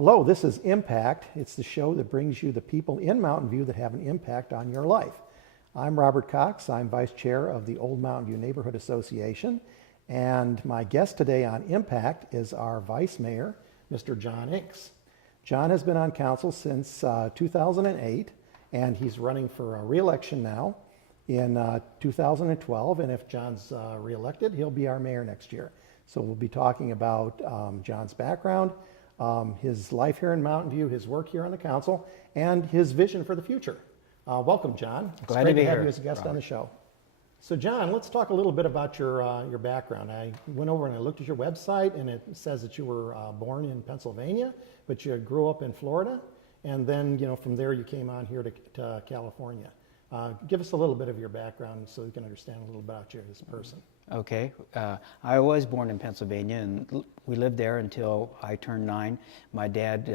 Hello, this is Impact. It's the show that brings you the people in Mountain View that have an impact on your life. I'm Robert Cox. I'm Vice Chair of the Old Mountain View Neighborhood Association. And my guest today on Impact is our Vice Mayor, Mr. John Inks. John has been on council since 2008, and he's running for re-election now in 2012. And if John's re-elected, he'll be our mayor next year. So we'll be talking about John's background, his life here in Mountain View, his work here on the council, and his vision for the future. Welcome, John. It's Glad great to be have here, you as a guest on Robert. the show. So, John, let's talk a little bit about your background. I went over and I looked at your website, and it says that you were born in Pennsylvania, but you grew up in Florida, and then from there you came on here to California. Give us a little bit of your background so we can understand a little about you as a person. Okay. I was born in Pennsylvania, and we lived there until I turned 9. My dad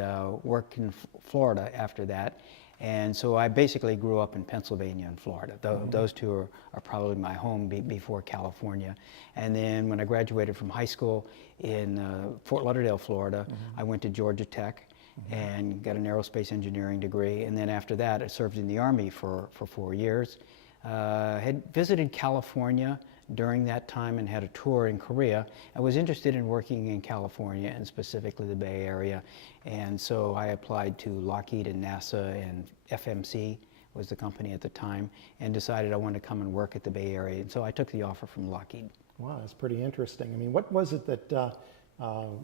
worked in Florida after that, and so I basically grew up in Pennsylvania and Florida. Those two are probably my home before California. And then when I graduated from high school in Fort Lauderdale, Florida, I went to Georgia Tech and got an aerospace engineering degree. And then after that, I served in the Army for 4 years. Had visited California during that time and had a tour in Korea. I was interested in working in California and specifically the Bay Area, and so I applied to Lockheed and NASA, and FMC was the company at the time, and decided I wanted to come and work at the Bay Area, and so I took the offer from Lockheed. Wow, that's pretty interesting. I mean, what was it that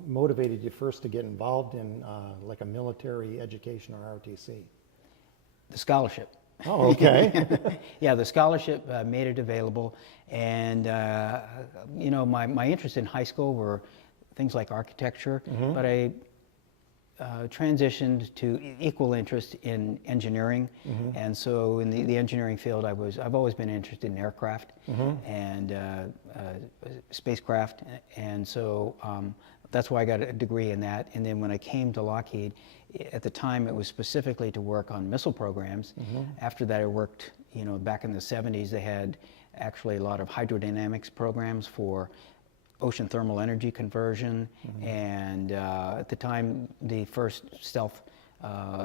motivated you first to get involved in like a military education or ROTC? The scholarship. Oh, okay. Yeah, the scholarship made it available, and my interest in high school were things like architecture, but I transitioned to equal interest in engineering, and so in the engineering field, I've always been interested in aircraft and spacecraft, and so that's why I got a degree in that. And then when I came to Lockheed, at the time it was specifically to work on missile programs. After that I worked, back in the 70s, they had actually a lot of hydrodynamics programs for ocean thermal energy conversion, and at the time the first stealth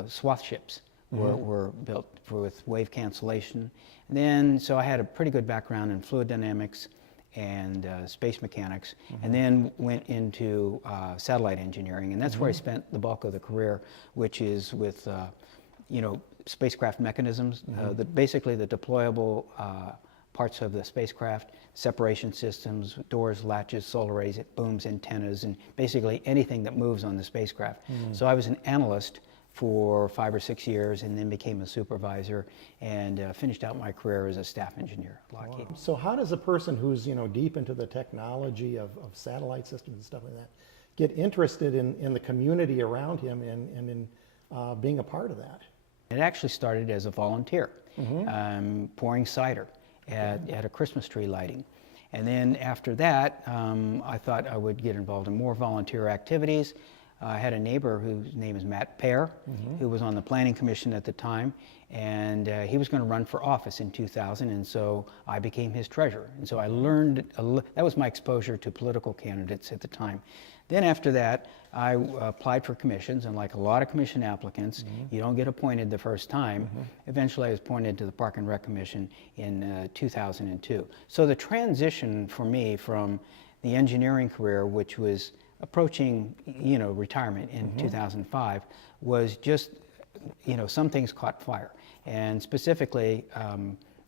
swath ships were built with wave cancellation. And then, so I had a pretty good background in fluid dynamics and space mechanics, and then went into satellite engineering, and that's where I spent the bulk of the career, which is with spacecraft mechanisms, basically the deployable parts of the spacecraft, separation systems, doors, latches, solar arrays, booms, antennas, and basically anything that moves on the spacecraft. So I was an analyst for 5 or 6 years, and then became a supervisor, and finished out my career as a staff engineer at Lockheed. Wow. So how does a person who's deep into the technology of satellite systems and stuff like that get interested in the community around him and in being a part of that? It actually started as a volunteer, pouring cider at a Christmas tree lighting. And then after that, I thought I would get involved in more volunteer activities. I had a neighbor whose name is Matt Pear, who was on the Planning Commission at the time, and he was going to run for office in 2000, and so I became his treasurer. And so I learned, that was my exposure to political candidates at the time. Then after that, I applied for commissions, and like a lot of commission applicants, you don't get appointed the first time. Eventually I was appointed to the Park and Rec Commission in 2002. So the transition for me from the engineering career, which was approaching retirement in 2005, was just some things caught fire, and specifically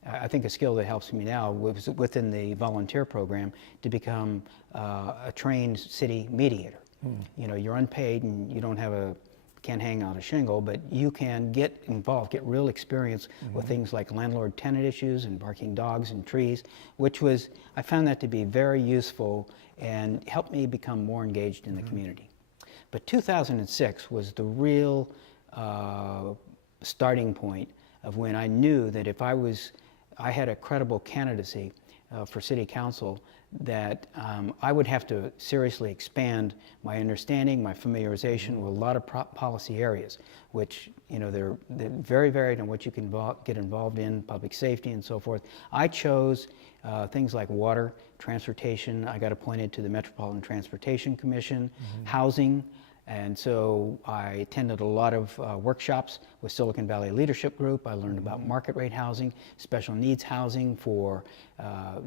I think a skill that helps me now was within the volunteer program to become a trained city mediator. You're unpaid and you can't hang out a shingle, but you can get involved, get real experience with things like landlord-tenant issues and barking dogs and trees, I found that to be very useful and helped me become more engaged in the community. But 2006 was the real starting point of when I knew that if I had a credible candidacy for city council, that I would have to seriously expand my understanding, my familiarization with a lot of policy areas, which they're very varied on what you can get involved in, public safety and so forth. I chose things like water, transportation. I got appointed to the Metropolitan Transportation Commission, housing, And so I attended a lot of workshops with Silicon Valley Leadership Group. I learned about market rate housing, special needs housing for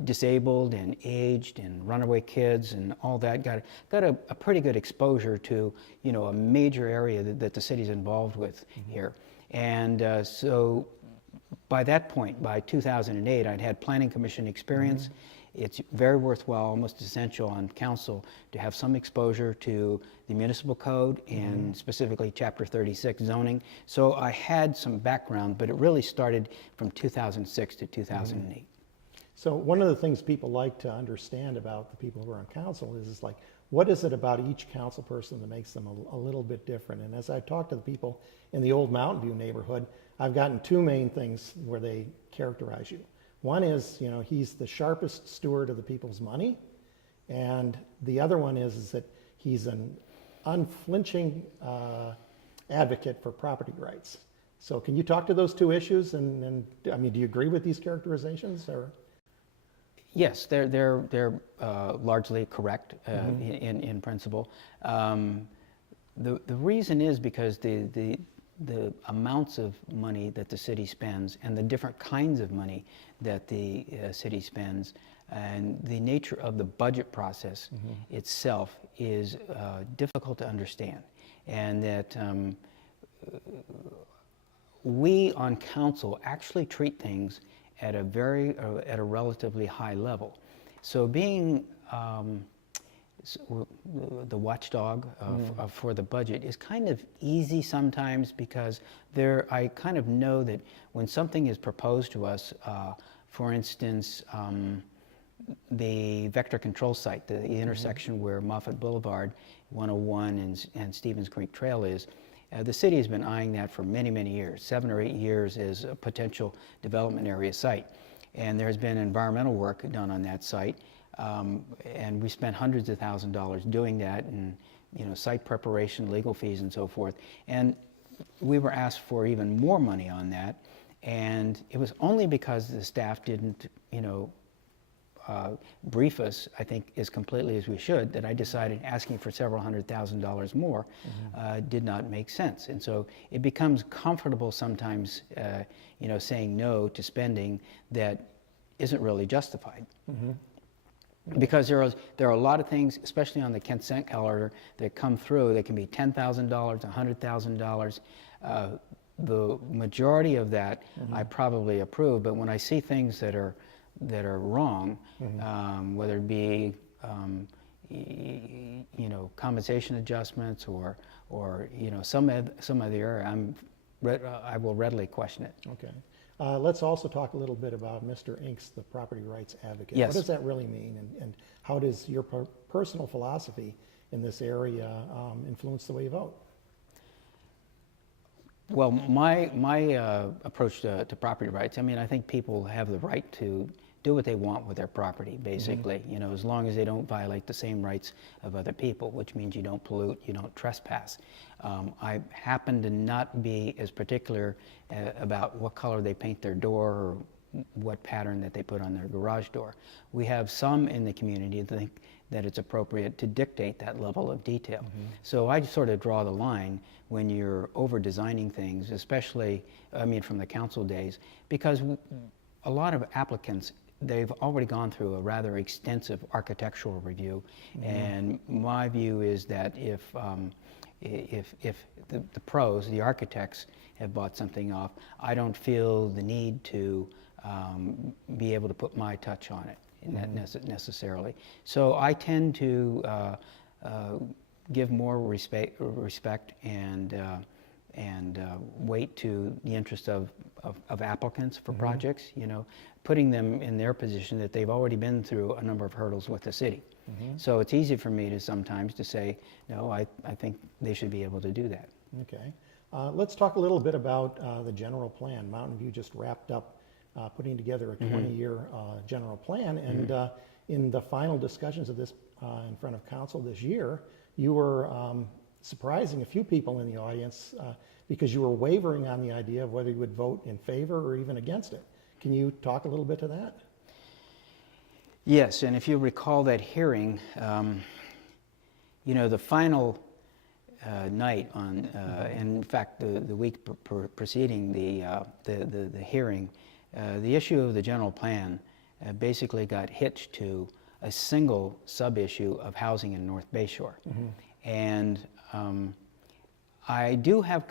disabled and aged and runaway kids and all that. Got a pretty good exposure to, you know, a major area that the city's involved with here. And so by that point, by 2008, I'd had planning commission experience. It's very worthwhile, almost essential on council to have some exposure to the municipal code and specifically Chapter 36 zoning. So I had some background, but it really started from 2006 to 2008. So one of the things people like to understand about the people who are on council is like, what is it about each council person that makes them a little bit different? And as I talk to the people in the old Mountain View neighborhood, I've gotten two main things where they characterize you. One is, you know, he's the sharpest steward of the people's money. And the other one is that he's an unflinching advocate for property rights. So can you talk to those two issues? And I mean, do you agree with these characterizations? Or? Yes, they're largely correct in principle. The reason is because the amounts of money that the city spends and the different kinds of money that the city spends and the nature of the budget process itself is difficult to understand, and that we on council actually treat things at a relatively high level. So being the watchdog for the budget is kind of easy sometimes, because I kind of know that when something is proposed to us, for instance, the vector control site, the intersection where Moffett Boulevard, 101 and Stevens Creek Trail is, the city has been eyeing that for many, many years, 7 or 8 years as a potential development area site. And there has been environmental work done on that site. And we spent hundreds of thousands of dollars doing that, and, you know, site preparation, legal fees, and so forth. And we were asked for even more money on that, and it was only because the staff didn't, you know, brief us, I think, as completely as we should, that I decided asking for several $100,000 more did not make sense. And so it becomes comfortable sometimes, you know, saying no to spending that isn't really justified. Because there are a lot of things, especially on the consent calendar, that come through that can be $10,000, $100,000. The majority of that I probably approve, but when I see things that are wrong, whether it be you know, compensation adjustments or you know, some other area, I will readily question it. Okay. Let's also talk a little bit about Mr. Inks, the property rights advocate. Yes. What does that really mean, and how does your personal philosophy in this area influence the way you vote? Well, my approach to property rights, I mean, I think people have the right to do what they want with their property, basically, you know, as long as they don't violate the same rights of other people, which means you don't pollute, you don't trespass. I happen to not be as particular about what color they paint their door or what pattern that they put on their garage door. We have some in the community that think that it's appropriate to dictate that level of detail. So I sort of draw the line when you're over-designing things, especially, I mean, from the council days, because a lot of applicants, they've already gone through a rather extensive architectural review, and my view is that if the pros, the architects, have bought something off, I don't feel the need to be able to put my touch on it necessarily. So I tend to give more respect and weight to the interest of applicants for projects, you know, putting them in their position that they've already been through a number of hurdles with the city. So it's easy for me to sometimes to say, no, I think they should be able to do that. Okay. Let's talk a little bit about the general plan. Mountain View just wrapped up putting together a 20-year general plan, and in the final discussions of this in front of council this year, you were surprising a few people in the audience because you were wavering on the idea of whether you would vote in favor or even against it. Can you talk a little bit to that? Yes, and if you recall that hearing, you know, the final night on, and in fact, the week preceding the hearing, the issue of the general plan basically got hitched to a single sub-issue of housing in North Bayshore. And I do have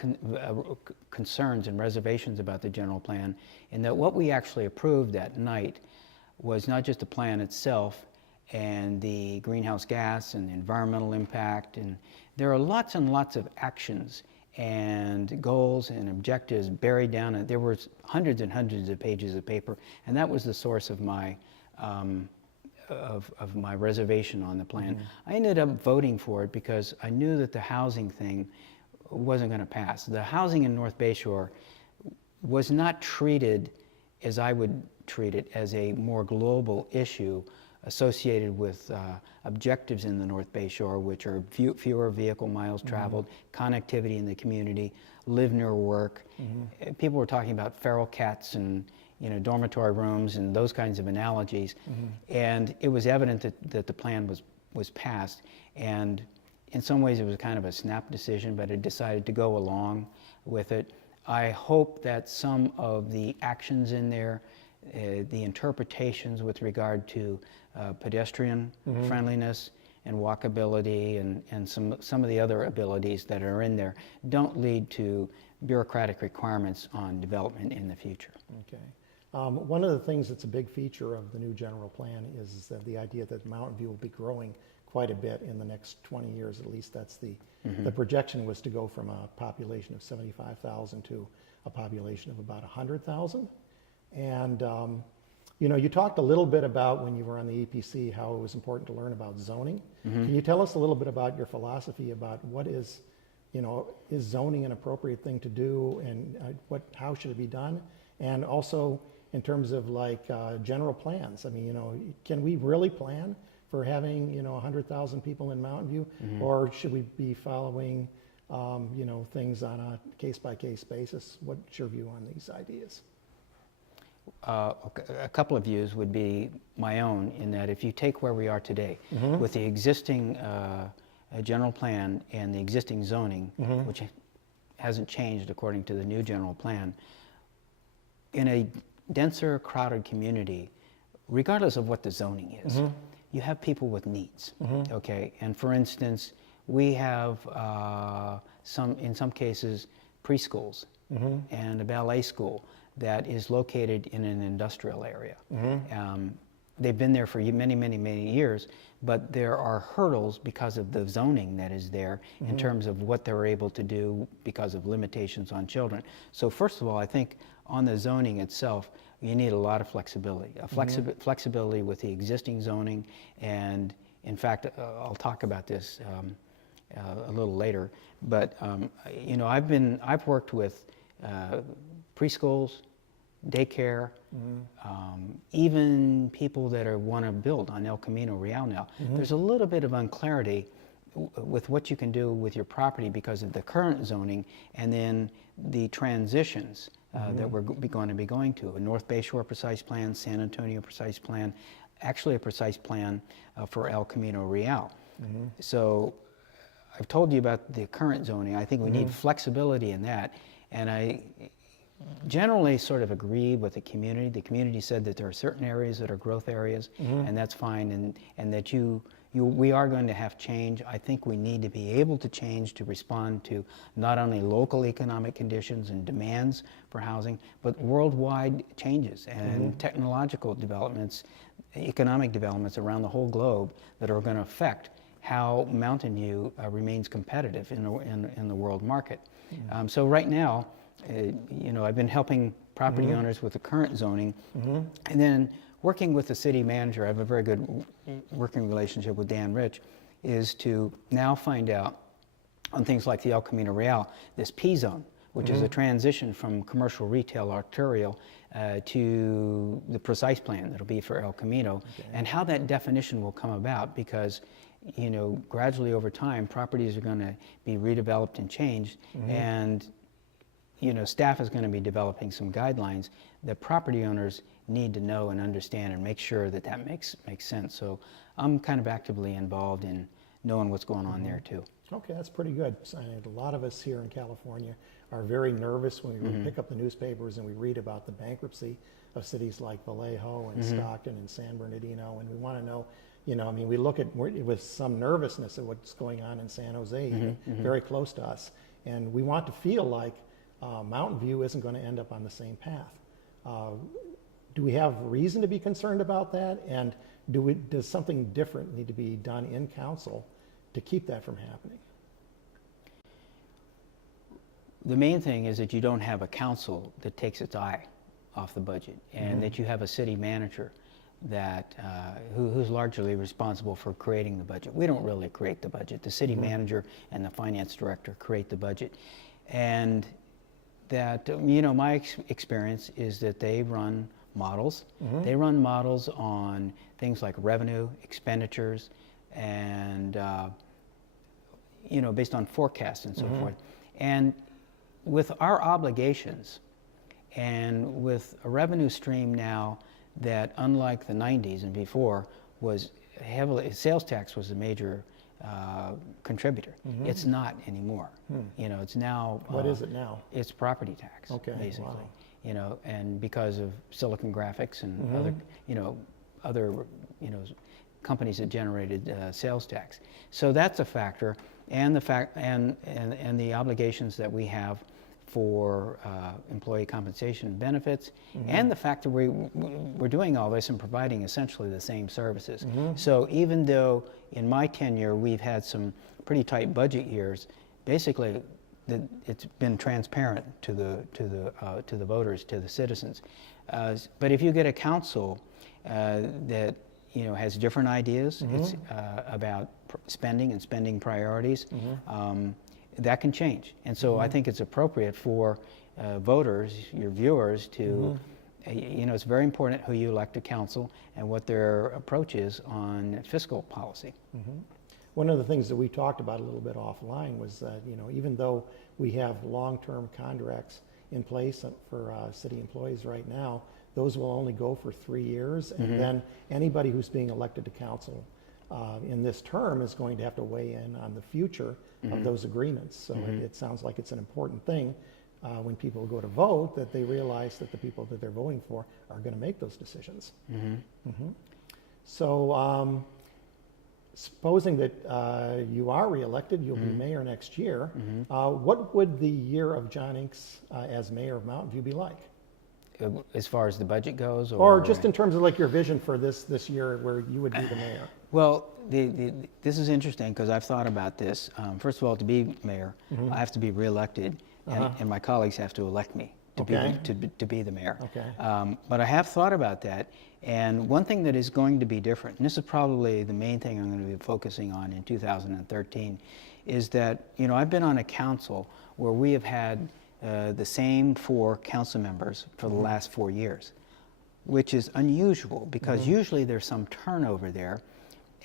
concerns and reservations about the general plan in that what we actually approved that night was not just the plan itself and the greenhouse gas and the environmental impact, and there are lots and lots of actions and goals and objectives buried down, and there were hundreds and hundreds of pages of paper, and that was the source of my of my reservation on the plan. I ended up voting for it because I knew that the housing thing wasn't going to pass. The housing in North Bayshore was not treated as I would treat it, as a more global issue associated with objectives in the North Bayshore, which are fewer vehicle miles traveled, connectivity in the community, live near work. People were talking about feral cats and dormitory rooms and those kinds of analogies. And it was evident that the plan was passed. And in some ways it was kind of a snap decision, but it decided to go along with it. I hope that some of the actions in there, the interpretations with regard to pedestrian friendliness and walkability and some of the other abilities that are in there don't lead to bureaucratic requirements on development in the future. Okay. One of the things that's a big feature of the new general plan is that the idea that Mountain View will be growing quite a bit in the next 20 years, at least that's the projection was to go from a population of 75,000 to a population of about 100,000. And you talked a little bit about when you were on the EPC how it was important to learn about zoning. Can you tell us a little bit about your philosophy about what is zoning an appropriate thing to do, and how should it be done? And also in terms of like general plans. I mean, can we really plan for having 100,000 people in Mountain View, or should we be following things on a case-by-case basis? What's your view on these ideas? A couple of views would be my own, in that if you take where we are today with the existing general plan and the existing zoning, which hasn't changed according to the new general plan, in a denser, crowded community, regardless of what the zoning is, you have people with needs, okay? And for instance, we have in some cases, preschools and a ballet school that is located in an industrial area. They've been there for many, many, many years, but there are hurdles because of the zoning that is there in terms of what they're able to do because of limitations on children. So first of all, I think on the zoning itself, you need a lot of flexibility, flexibility with the existing zoning. And in fact, I'll talk about this a little later, but I've worked with preschools, daycare, even people that want to build on El Camino Real now. There's a little bit of unclarity with what you can do with your property because of the current zoning and then the transitions that we're going to be going to. A North Bayshore precise plan, San Antonio precise plan, actually a precise plan for El Camino Real. So I've told you about the current zoning. I think we need flexibility in that, and I generally sort of agree with the community. The community said that there are certain areas that are growth areas, and that's fine, and that we are going to have change. I think we need to be able to change to respond to not only local economic conditions and demands for housing, but worldwide changes and technological developments, economic developments around the whole globe that are going to affect how Mountain View remains competitive in the world market. So right now, I've been helping property owners with the current zoning, and then working with the city manager. I have a very good working relationship with Dan Rich, is to now find out on things like the El Camino Real, this P zone, which is a transition from commercial retail arterial to the precise plan that'll be for El Camino, and how that definition will come about, because gradually over time, properties are going to be redeveloped and changed, and staff is going to be developing some guidelines that property owners need to know and understand and make sure that makes sense. So I'm kind of actively involved in knowing what's going on there too. Okay, that's pretty good. So, a lot of us here in California are very nervous when we pick up the newspapers and we read about the bankruptcy of cities like Vallejo and Stockton and San Bernardino, and we want to know, I mean, we look at with some nervousness at what's going on in San Jose, even very close to us, and we want to feel like Mountain View isn't going to end up on the same path. Do we have reason to be concerned about that? And does something different need to be done in council to keep that from happening? The main thing is that you don't have a council that takes its eye off the budget, and that you have a city manager that who's largely responsible for creating the budget. We don't really create the budget. The city manager and the finance director create the budget. And that, my experience is that they run models. They run models on things like revenue, expenditures, and based on forecasts and so forth. And with our obligations and with a revenue stream now that, unlike the 90s and before, was heavily, sales tax was a major contributor. It's not anymore. It's now. What is it now? It's property tax, basically. Wow. And because of Silicon Graphics and other companies that generated sales tax. So that's a factor, and the obligations that we have for employee compensation and benefits, and the fact that we're doing all this and providing essentially the same services. So even though in my tenure we've had some pretty tight budget years, basically it's been transparent to the voters, to the citizens. But if you get a council that has different ideas, it's about spending and spending priorities, that can change. And so I think it's appropriate for voters, your viewers, to, it's very important who you elect to council and what their approach is on fiscal policy. One of the things that we talked about a little bit offline was that, even though we have long-term contracts in place for city employees right now, those will only go for 3 years, and then anybody who's being elected to council in this term is going to have to weigh in on the future of those agreements. So it sounds like it's an important thing when people go to vote, that they realize that the people that they're voting for are going to make those decisions. So supposing that you are reelected, you'll be mayor next year, what would the year of John Inks as mayor of Mountain View be like? As far as the budget goes? Or just in terms of like your vision for this year where you would be the mayor? Well, this is interesting because I've thought about this. First of all, to be mayor, I have to be reelected, and my colleagues have to elect me to be the mayor. But I have thought about that, and one thing that is going to be different, and this is probably the main thing I'm going to be focusing on in 2013, is that I've been on a council where we have had the same 4 council members for the last 4 years, which is unusual because usually there's some turnover there.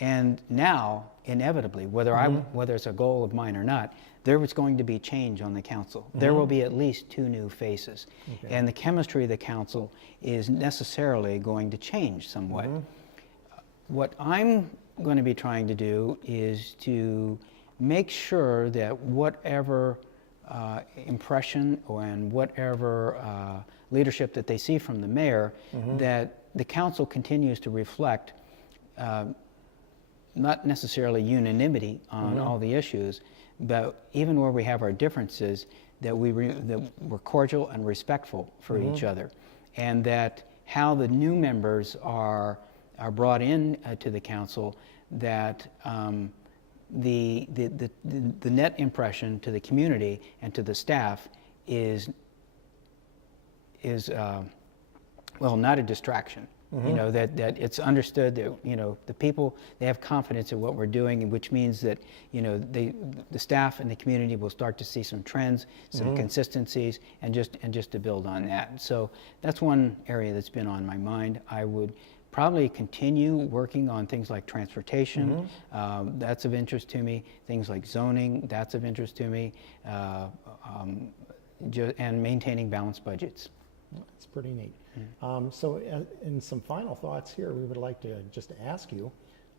And now, inevitably, whether it's a goal of mine or not, there was going to be change on the council. There will be at least 2 new faces. And the chemistry of the council is necessarily going to change somewhat. What I'm going to be trying to do is to make sure that whatever impression and whatever leadership that they see from the mayor, that the council continues to reflect not necessarily unanimity on all the issues, but even where we have our differences, that we're cordial and respectful for each other, and that how the new members are brought in to the council, that the net impression to the community and to the staff is not a distraction. That it's understood that the people, they have confidence in what we're doing, which means that the staff and the community will start to see some trends, some consistencies, and just to build on that. So that's one area that's been on my mind. I would probably continue working on things like transportation. That's of interest to me. Things like zoning, that's of interest to me, and maintaining balanced budgets. That's pretty neat. So in some final thoughts here, we would like to just ask you,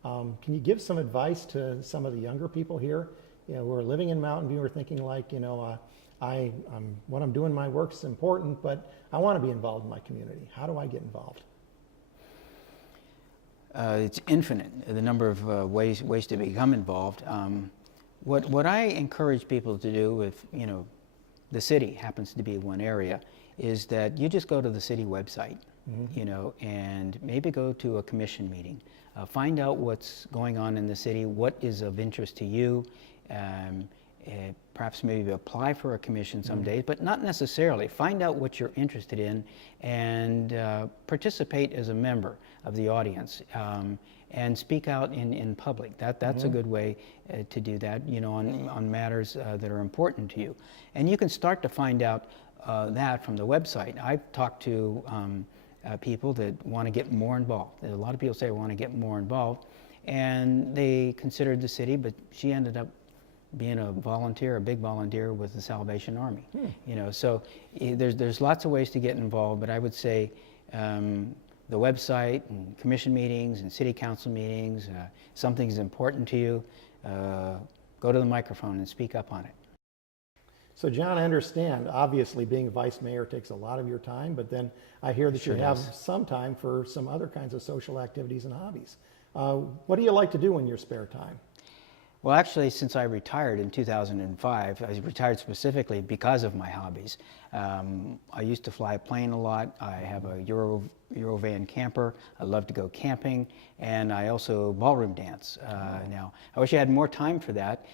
can you give some advice to some of the younger people here who are living in Mountain View are thinking like, what I'm doing, my work's important, but I want to be involved in my community. How do I get involved? It's infinite, the number of ways to become involved. What I encourage people to do, if the city happens to be one area, is that you just go to the city website, and maybe go to a commission meeting. Find out what's going on in the city, what is of interest to you. Perhaps maybe apply for a commission someday, but not necessarily. Find out what you're interested in and participate as a member of the audience, and speak out in public. That's a good way to do that, on matters that are important to you. And you can start to find out that from the website. I've talked to people that want to get more involved. A lot of people say I want to get more involved, and they considered the city, but she ended up being a big volunteer with the Salvation Army. So there's lots of ways to get involved, but I would say the website and commission meetings and city council meetings, something's important to you, go to the microphone and speak up on it. So John, I understand, obviously being vice mayor takes a lot of your time, but then I hear that you have some time for some other kinds of social activities and hobbies. What do you like to do in your spare time? Well, actually, since I retired in 2005, I retired specifically because of my hobbies. I used to fly a plane a lot. I have a Eurovan camper. I love to go camping, and I also ballroom dance now. I wish I had more time for that,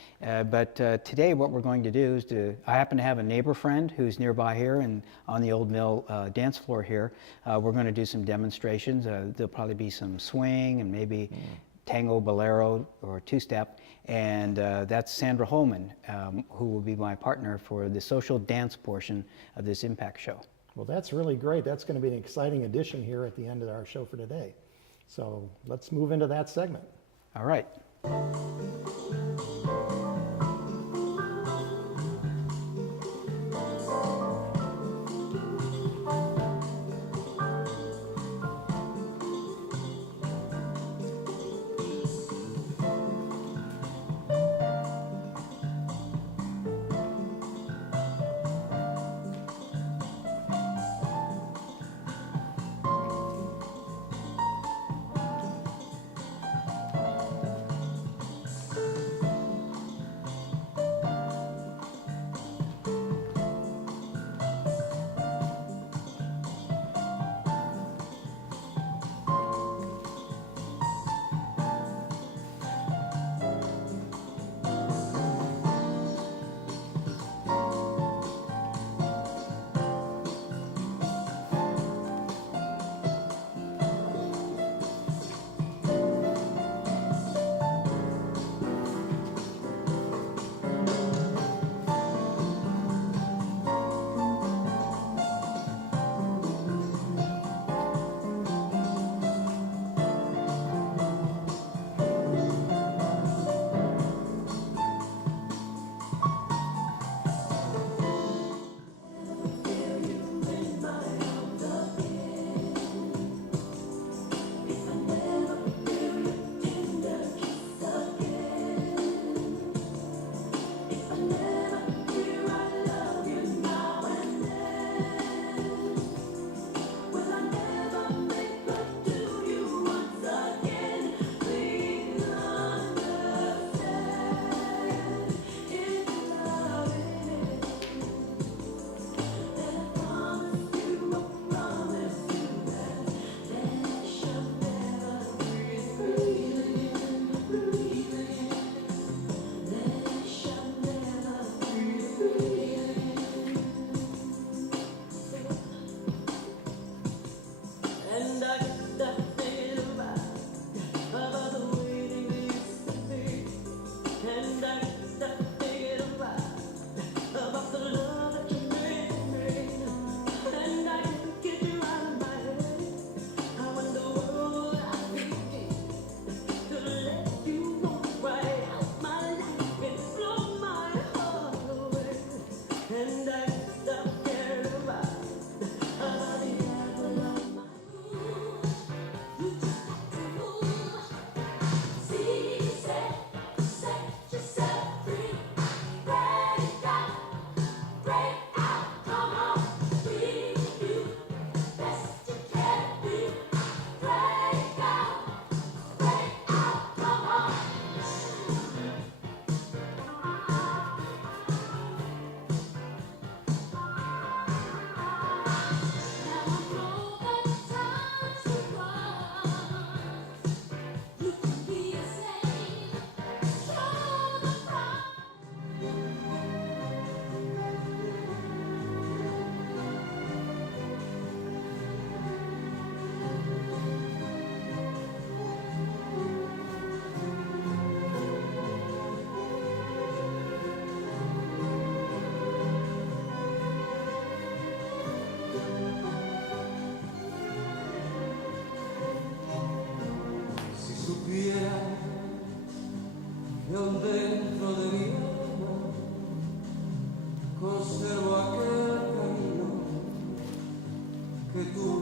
but today what we're going to do is I happen to have a neighbor friend who's nearby here and on the Old Mill dance floor here. We're going to do some demonstrations. There'll probably be some swing and maybe tango, bolero, or two-step, and that's Sandra Holman, who will be my partner for the social dance portion of this Impact Show. Well, that's really great. That's going to be an exciting addition here at the end of our show for today. So let's move into that segment. All right. conservo aquel camino que tú